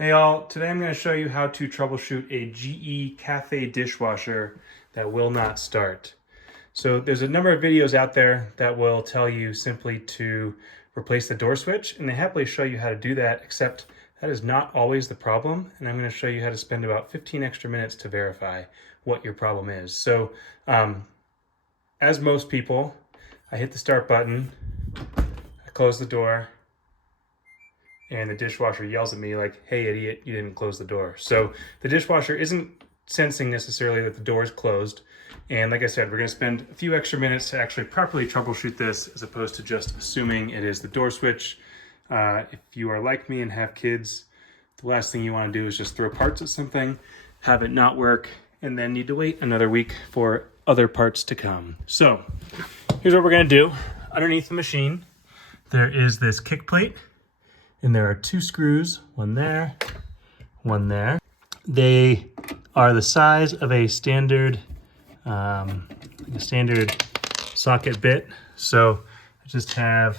Hey all, today I'm going to show you how to troubleshoot a GE Cafe dishwasher that will not start. So there's a number of videos out there that will tell you simply to replace the door switch, and they happily show you how to do that, except that is not always the problem, and I'm going to show you how to spend about 15 extra minutes to verify what your problem is. So as most people, I hit the start button, I close the door, and the dishwasher yells at me like, "Hey idiot, you didn't close the door." So the dishwasher isn't sensing necessarily that the door is closed. And like I said, we're gonna spend a few extra minutes to actually properly troubleshoot this as opposed to just assuming it is the door switch. If you are like me and have kids, the last thing you wanna do is just throw parts at something, have it not work, and then need to wait another week for other parts to come. So here's what we're gonna do. Underneath the machine, there is this kick plate. And there are two screws, one there, one there. They are the size of a standard socket bit. So I just have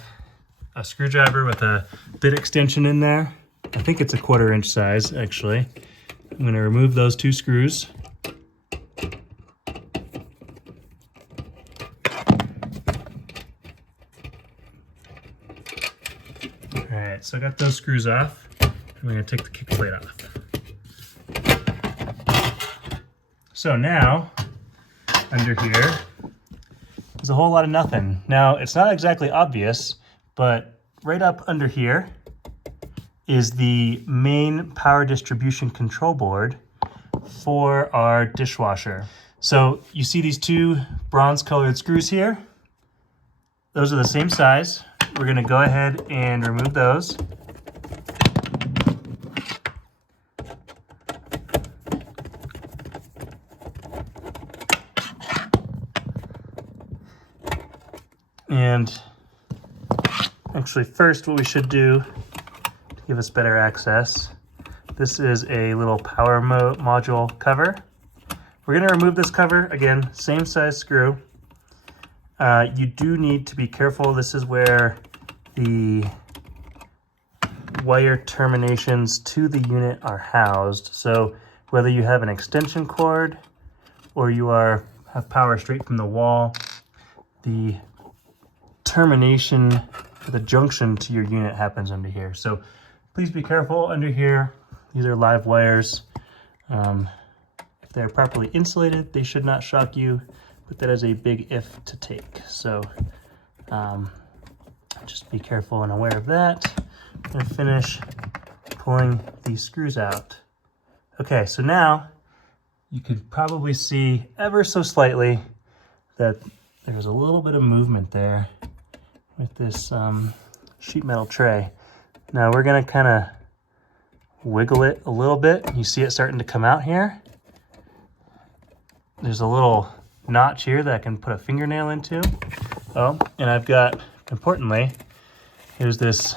a screwdriver with a bit extension in there. I think it's a 1/4 inch size, actually. I'm gonna remove those two screws. All right, so I got those screws off. I'm gonna take the kick plate off. So now, under here, there's a whole lot of nothing. Now, it's not exactly obvious, but right up under here is the main power distribution control board for our dishwasher. So you see these two bronze colored screws here? Those are the same size. We're gonna go ahead and remove those. And actually first what we should do to give us better access, this is a little power module cover. We're gonna remove this cover, again, same size screw. You do need to be careful. This is where the wire terminations to the unit are housed. So whether you have an extension cord or you have power straight from the wall, the termination, the junction to your unit happens under here. So please be careful under here. These are live wires. If they're properly insulated, they should not shock you. But that is a big if to take. So just be careful and aware of that. I'm gonna finish pulling these screws out. Okay, so now you could probably see ever so slightly that there's a little bit of movement there with this sheet metal tray. Now we're gonna kind of wiggle it a little bit. You see it starting to come out here. There's a little notch here that I can put a fingernail into. Oh, and I've got, importantly, here's this,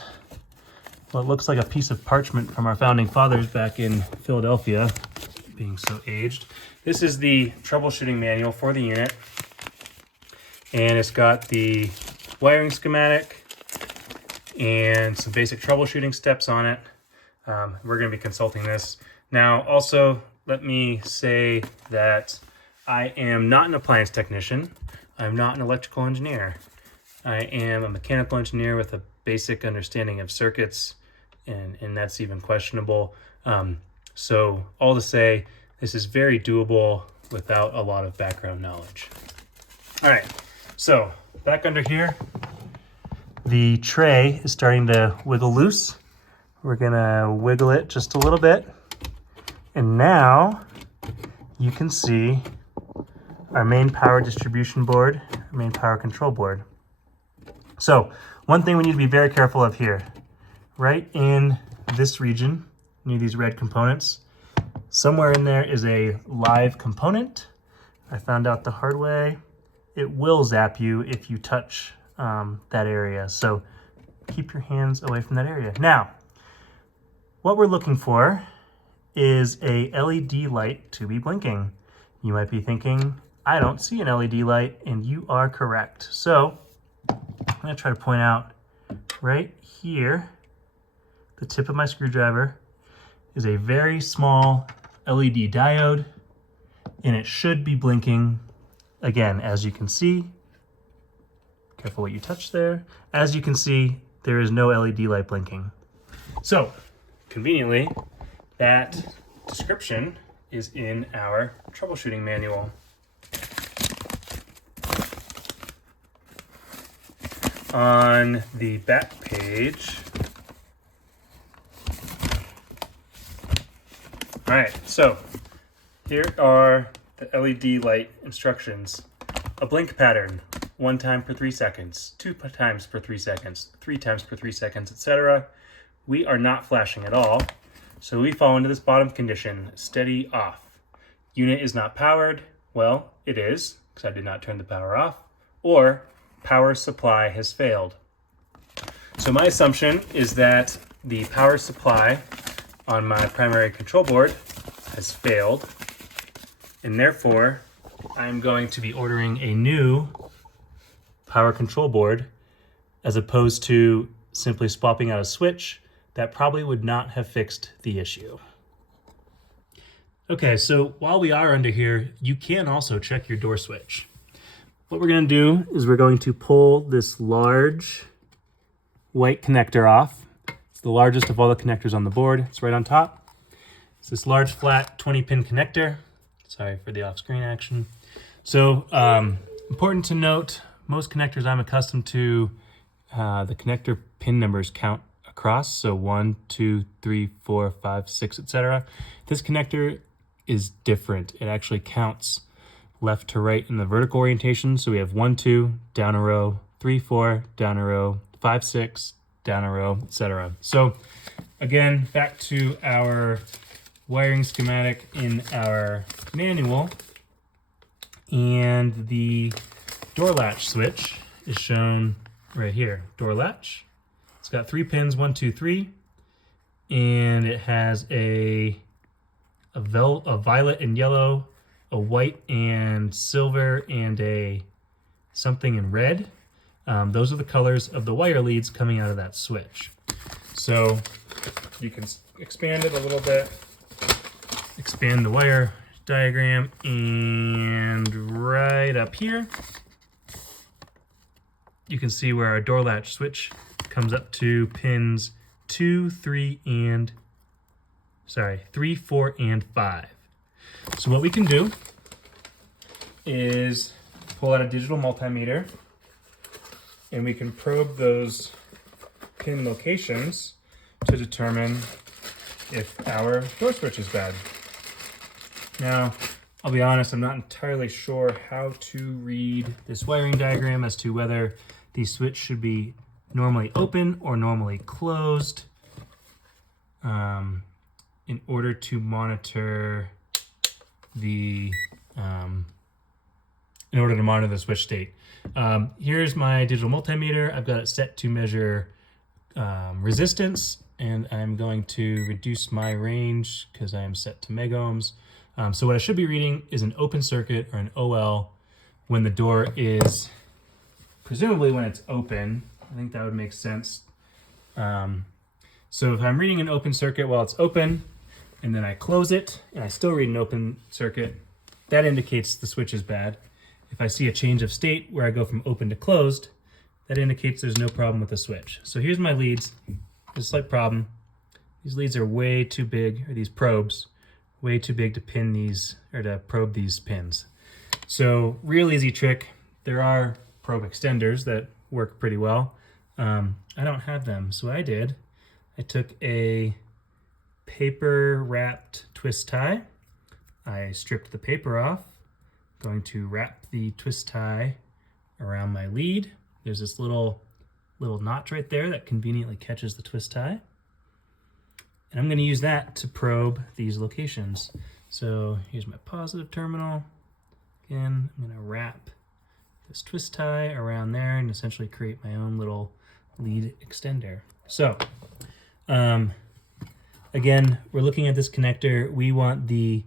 what looks like a piece of parchment from our founding fathers back in Philadelphia, being so aged. This is the troubleshooting manual for the unit, and it's got the wiring schematic and some basic troubleshooting steps on it. We're going to be consulting this. Now, also, let me say that I am not an appliance technician. I'm not an electrical engineer. I am a mechanical engineer with a basic understanding of circuits, and that's even questionable. So all to say, this is very doable without a lot of background knowledge. All right, so back under here, the tray is starting to wiggle loose. We're gonna wiggle it just a little bit. And now you can see our main power distribution board, our main power control board. So one thing we need to be very careful of here, right in this region, near these red components, somewhere in there is a live component. I found out the hard way. It will zap you if you touch that area. So keep your hands away from that area. Now, what we're looking for is a LED light to be blinking. You might be thinking, I don't see an LED light, and you are correct. So I'm gonna try to point out right here, the tip of my screwdriver is a very small LED diode, and it should be blinking. Again, as you can see, careful what you touch there. As you can see, there is no LED light blinking. So, conveniently, that description is in our troubleshooting manual. On the back page, all right, so here are the LED light instructions. A blink pattern, 1 time per 3 seconds, 2 times per 3 seconds, 3 times per 3 seconds, etc. We are not flashing at all, so we fall into this bottom condition, steady off. Unit is not powered. Well, it is, because I did not turn the power off, or power supply has failed. So my assumption is that the power supply on my primary control board has failed, and therefore I'm going to be ordering a new power control board as opposed to simply swapping out a switch. That probably would not have fixed the issue. Okay, so while we are under here, you can also check your door switch. What we're going to do is we're going to pull this large white connector off. It's the largest of all the connectors on the board. It's right on top. It's this large flat 20-pin connector. Sorry for the off-screen action. So important to note, most connectors I'm accustomed to, the connector pin numbers count across. So 1, 2, 3, 4, 5, 6, etc. This connector is different. It actually counts left to right in the vertical orientation. So we have 1, 2, down a row, 3, 4, down a row, 5, 6, down a row, etc. So again, back to our wiring schematic in our manual, and the door latch switch is shown right here. Door latch. It's got 3 pins, 1, 2, 3, and it has a violet and yellow, a white and silver, and a something in red. Those are the colors of the wire leads coming out of that switch. So you can expand it a little bit, expand the wire diagram, and right up here, you can see where our door latch switch comes up to pins 3, 4, and 5. So what we can do is pull out a digital multimeter, and we can probe those pin locations to determine if our door switch is bad. Now, I'll be honest, I'm not entirely sure how to read this wiring diagram as to whether the switch should be normally open or normally closed in order to monitor the switch state. Here's my digital multimeter. I've got it set to measure resistance, and I'm going to reduce my range because I am set to megohms. So what I should be reading is an open circuit, or an OL, when the door is, presumably when it's open. I think that would make sense. So if I'm reading an open circuit while it's open, and then I close it, and I still read an open circuit, that indicates the switch is bad. If I see a change of state where I go from open to closed, that indicates there's no problem with the switch. So here's my leads. There's a slight problem. These leads are way too big, or these probes, way too big to pin these, or to probe these pins. So real easy trick. There are probe extenders that work pretty well. I don't have them, so what I did, I took a paper wrapped twist tie. I stripped the paper off, going to wrap the twist tie around my lead. There's this little notch right there that conveniently catches the twist tie. And I'm going to use that to probe these locations. So here's my positive terminal. Again, I'm going to wrap this twist tie around there and essentially create my own little lead extender. So again, we're looking at this connector. We want the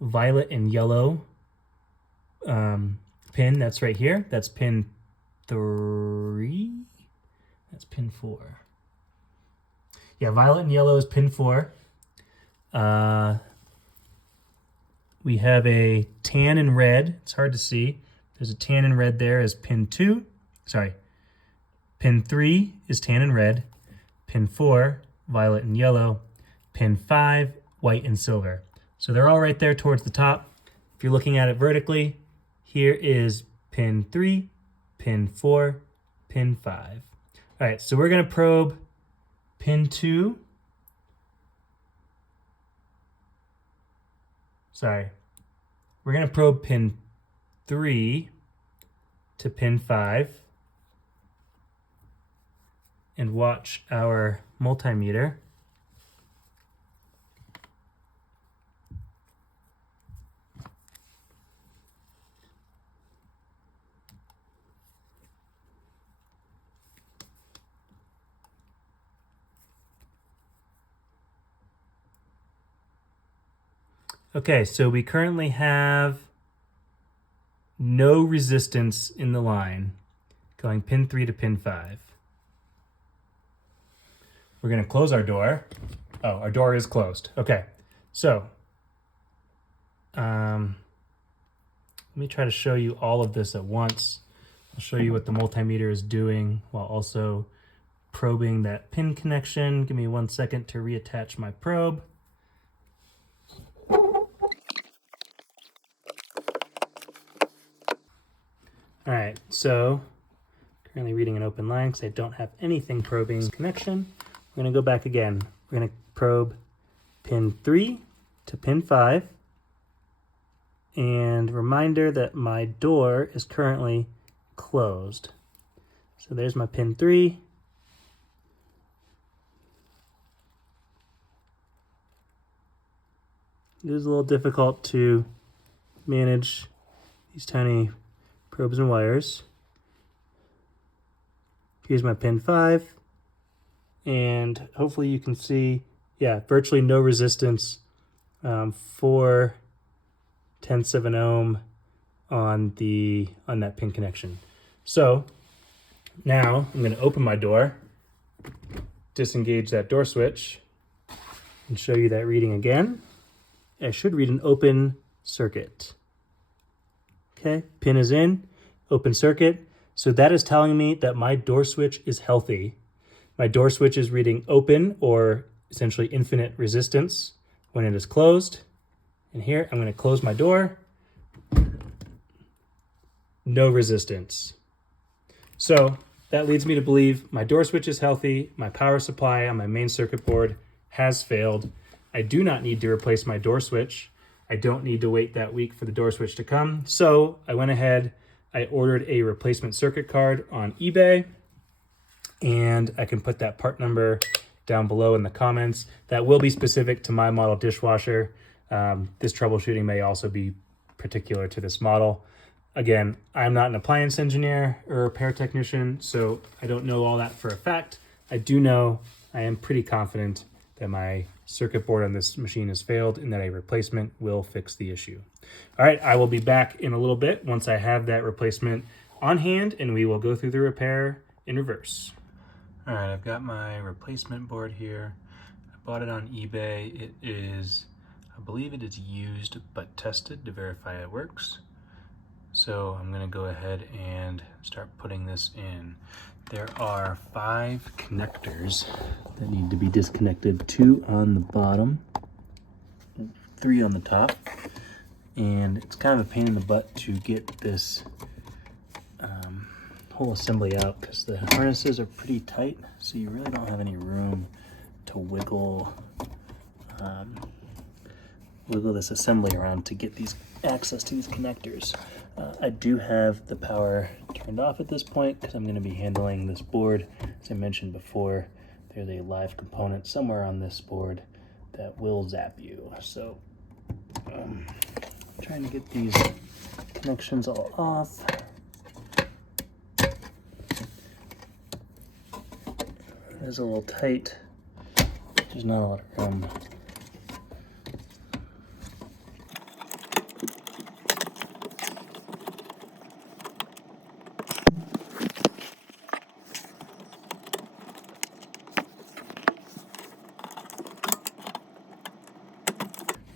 violet and yellow pin. That's right here. That's pin 3. That's pin 4. Yeah, violet and yellow is pin 4. We have a tan and red. It's hard to see. There's a tan and red there as pin 2. Sorry. Pin 3 is tan and red. Pin 4, violet and yellow. Pin 5, white and silver. So they're all right there towards the top. If you're looking at it vertically, here is pin 3, pin 4, pin 5. All right, so we're going to probe pin 2. Sorry. We're going to probe pin 3 to pin 5 and watch our multimeter. Okay, so we currently have no resistance in the line going pin 3 to pin 5. We're going to close our door. Oh, our door is closed. Okay, so let me try to show you all of this at once. I'll show you what the multimeter is doing while also probing that pin connection. Give me 1 second to reattach my probe. All right, so currently reading an open line because I don't have anything probing connection. We're going to go back again. We're going to probe pin 3 to pin 5. And reminder that my door is currently closed. So there's my pin 3. It is a little difficult to manage these tiny probes and wires. Here's my pin 5. And hopefully you can see, yeah, virtually no resistance, 4/10 of an ohm on that pin connection. So now I'm going to open my door, disengage that door switch, and show you that reading again. I should read an open circuit. Okay, pin is in, open circuit. So that is telling me that my door switch is healthy. My door switch is reading open, or essentially infinite resistance, when it is closed. And here I'm going to close my door. No resistance. So that leads me to believe my door switch is healthy. My power supply on my main circuit board has failed. I do not need to replace my door switch. I don't need to wait that week for the door switch to come. So I went ahead, I ordered a replacement circuit card on eBay, and I can put that part number down below in the comments. That will be specific to my model dishwasher. This troubleshooting may also be particular to this model. Again, I'm not an appliance engineer or repair technician, so I don't know all that for a fact. I do know, I am pretty confident that my circuit board on this machine has failed and that a replacement will fix the issue. All right, I will be back in a little bit once I have that replacement on hand, and we will go through the repair in reverse. All right, I've got my replacement board here. I bought it on eBay. It is, I believe it is used but tested to verify it works. So I'm gonna go ahead and start putting this in. There are 5 connectors that need to be disconnected, 2 on the bottom, 3 on the top. And it's kind of a pain in the butt to get this whole assembly out because the harnesses are pretty tight, so you really don't have any room to wiggle this assembly around to get these access to these connectors. I do have the power turned off at this point because I'm going to be handling this board. As I mentioned before, there's a live component somewhere on this board that will zap you. So I'm trying to get these connections all off. It is a little tight. There's not a lot of room.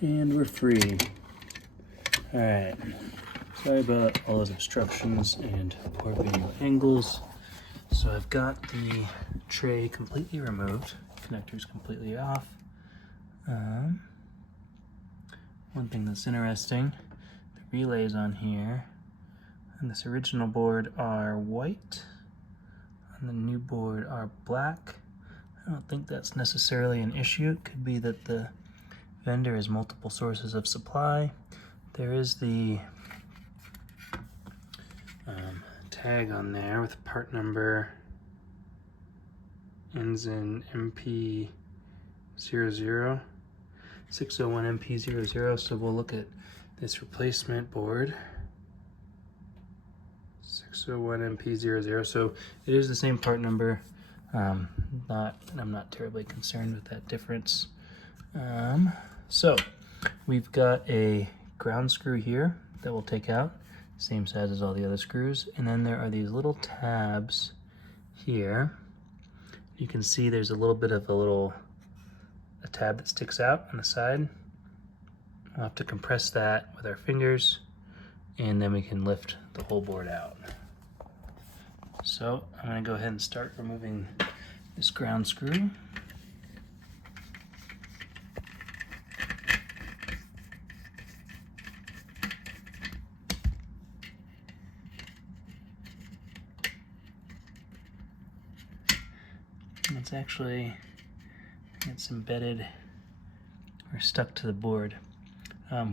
And we're free. All right. Sorry about all those obstructions and poor video angles. So I've got the tray completely removed, connectors completely off. One thing that's interesting, the relays on here on this original board are white, on the new board are black. I don't think that's necessarily an issue. It could be that the vendor has multiple sources of supply. There is the tag on there with part number ends in MP00, 601 MP00. So we'll look at this replacement board, 601 MP00. So it is the same part number. I'm not terribly concerned with that difference. So we've got a ground screw here that we'll take out, same size as all the other screws, and then there are these little tabs here. You can see there's a little bit of a tab that sticks out on the side. We'll have to compress that with our fingers, and then we can lift the whole board out. So I'm going to go ahead and start removing this ground screw. It's embedded or stuck to the board,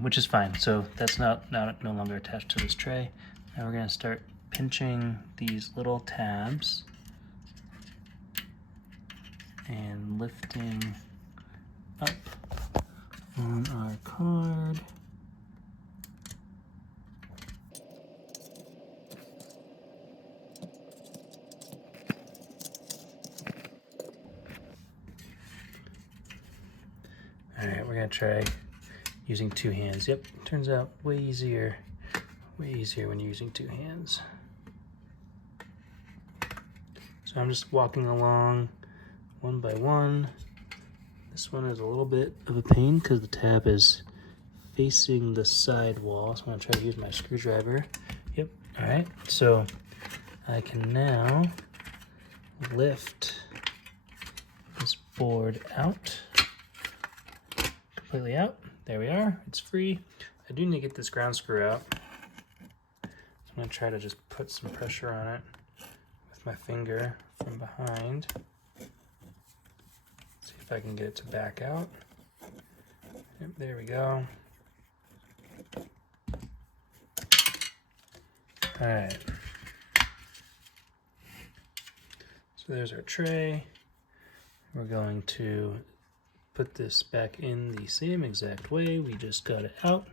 which is fine. So that's no longer attached to this tray. Now we're going to start pinching these little tabs and lifting up on our card. All right, we're gonna try using two hands. Yep, turns out way easier when you're using two hands. So I'm just walking along one by one. This one is a little bit of a pain because the tab is facing the side wall. So I'm gonna try to use my screwdriver. Yep, all right. So I can now lift this board out. Completely out. There we are. It's free. I do need to get this ground screw out. So I'm going to try to just put some pressure on it with my finger from behind. See if I can get it to back out. Yep, there we go. Alright. So there's our tray. We're going to put this back in the same exact way we just got it out.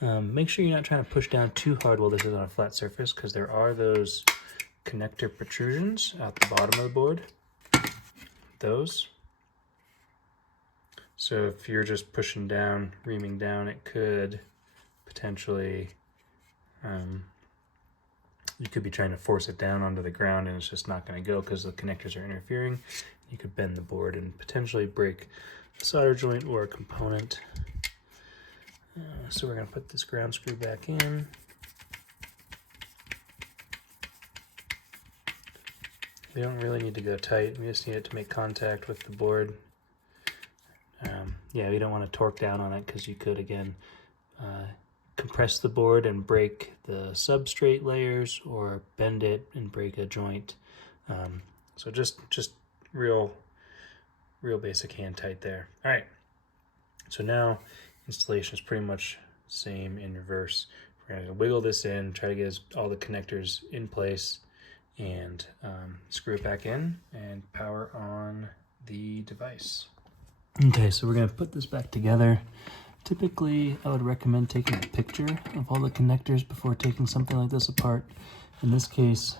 Make sure you're not trying to push down too hard while this is on a flat surface, because there are those connector protrusions out the bottom of the board. Those. So if you're just pushing down, reaming down, it could potentially you could be trying to force it down onto the ground and it's just not going to go because the connectors are interfering. You could bend the board and potentially break a solder joint or a component. So we're going to put this ground screw back in. We don't really need to go tight. We just need it to make contact with the board. Yeah, we don't want to torque down on it because you could, again, compress the board and break the substrate layers or bend it and break a joint. So just real basic hand tight there. All right, so now installation is pretty much same in reverse. We're going to wiggle this in, try to get all the connectors in place, and screw it back in and power on the device. Okay, so we're going to put this back together. Typically, I would recommend taking a picture of all the connectors before taking something like this apart. In this case,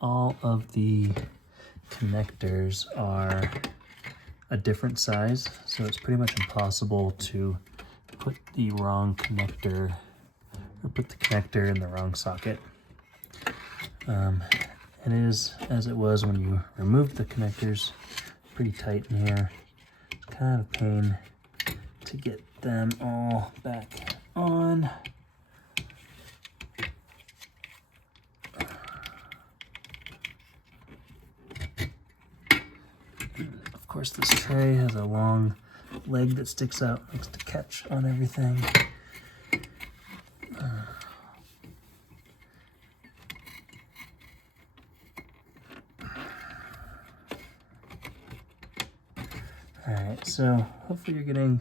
all of the connectors are a different size, so it's pretty much impossible to put the wrong connector or put the connector in the wrong socket. It is as it was when you removed the connectors. Pretty tight in here. Kind of a pain to get them all back on. Of course, this tray has a long leg that sticks out, likes to catch on everything. Alright, so hopefully you'll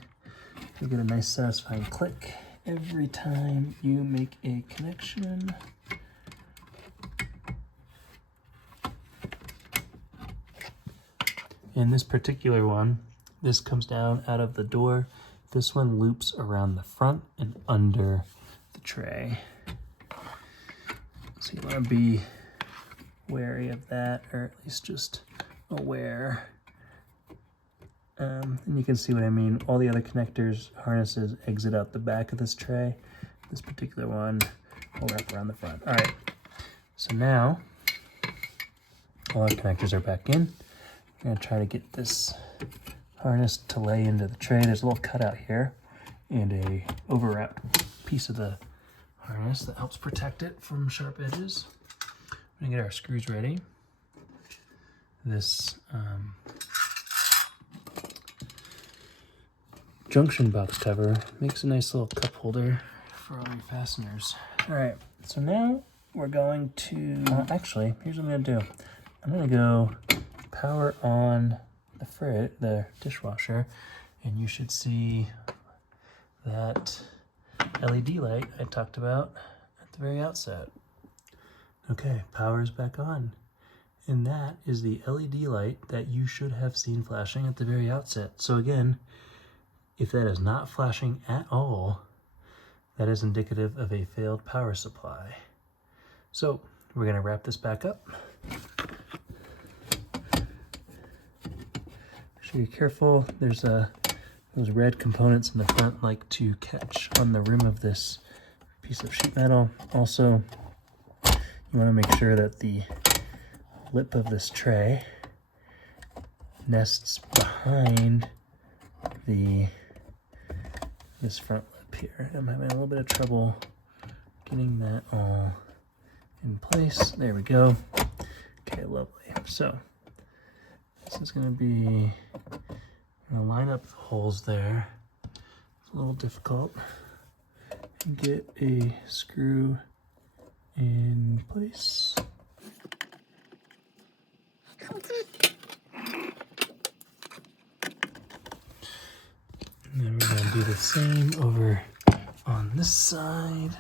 get a nice satisfying click every time you make a connection. In this particular one, this comes down out of the door. This one loops around the front and under the tray. So you want to be wary of that, or at least just aware. And you can see what I mean. All the other connectors, harnesses exit out the back of this tray. This particular one will wrap around the front. All right, so now all our connectors are back in. I'm gonna try to get this harness to lay into the tray. There's a little cutout here and a overwrap piece of the harness that helps protect it from sharp edges. We're gonna get our screws ready. This junction box cover makes a nice little cup holder for all your fasteners. All right, so now we're going to, actually, here's what I'm gonna do. I'm gonna go power on the dishwasher, and you should see that LED light I talked about at the very outset. Okay, power is back on. And that is the LED light that you should have seen flashing at the very outset. So again, if that is not flashing at all, that is indicative of a failed power supply. So we're gonna wrap this back up. Be careful, there's those red components in the front like to catch on the rim of this piece of sheet metal. Also, you want to make sure that the lip of this tray nests behind this front lip here. I'm having a little bit of trouble getting that all in place. There we go. Okay, lovely. So this is going to be, I'm going to line up the holes there. It's a little difficult. Get a screw in place. And then we're going to do the same over on this side.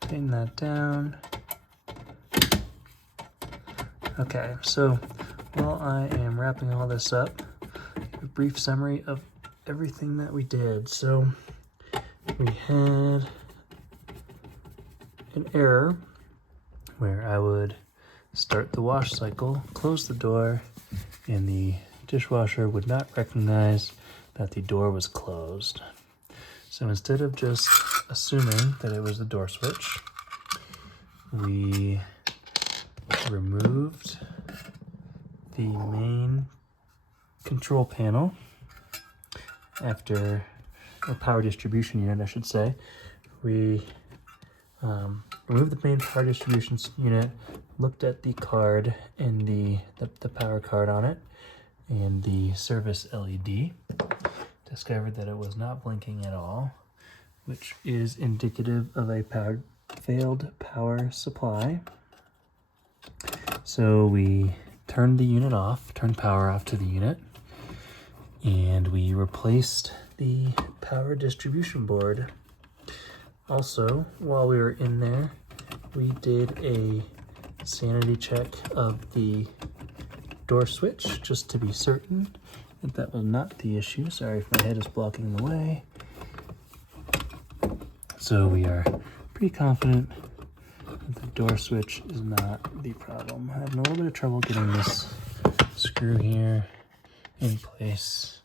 Pin that down. Okay, so while I am wrapping all this up, a brief summary of everything that we did. So we had an error where I would start the wash cycle, close the door, and the dishwasher would not recognize that the door was closed. So instead of just assuming that it was the door switch, we removed the main control panel or power distribution unit, I should say. We removed the main power distribution unit, looked at the card and the power card on it and the service LED, discovered that it was not blinking at all, which is indicative of a failed power supply. So we turned the unit off, turned power off to the unit, and we replaced the power distribution board. Also, while we were in there, we did a sanity check of the door switch just to be certain that that was not the issue. Sorry if my head is blocking the way. So we are pretty confident that the door switch is not the problem. I'm having a little bit of trouble getting this screw here in place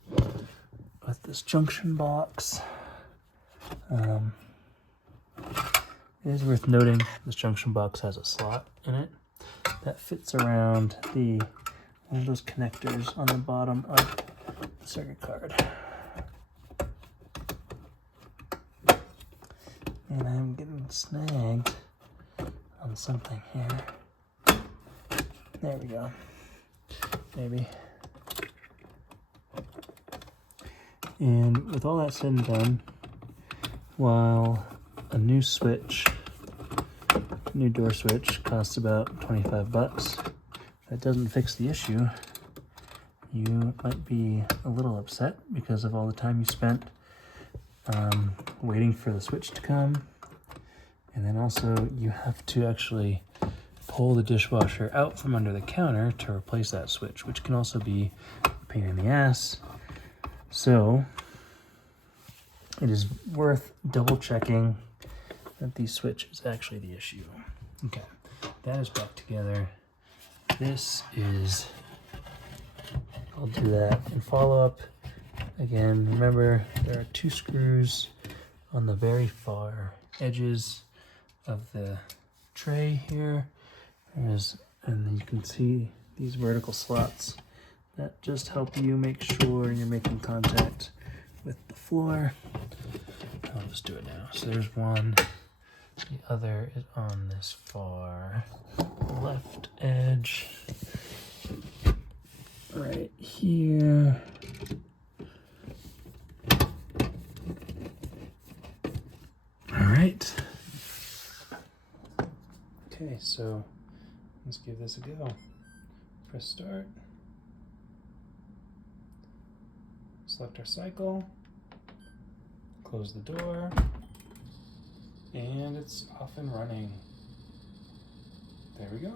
with this junction box. It is worth noting this junction box has a slot in it that fits around one of those connectors on the bottom of the circuit card. And I'm getting snagged on something here. There we go. Maybe. And with all that said and done, while a new door switch costs about 25 bucks, that doesn't fix the issue. You might be a little upset because of all the time you spent waiting for the switch to come. And then also you have to actually pull the dishwasher out from under the counter to replace that switch, which can also be a pain in the ass. So it is worth double checking that the switch is actually the issue. Okay, that is back together. This is, I'll do that in follow-up. Again, remember there are 2 screws on the very far edges of the tray here. And then you can see these vertical slots that just help you make sure you're making contact with the floor. I'll just do it now. So there's one. The other is on this far left edge. Right here. All right. Okay, so let's give this a go. Press start. Select our cycle. Close the door. And it's off and running. There we go.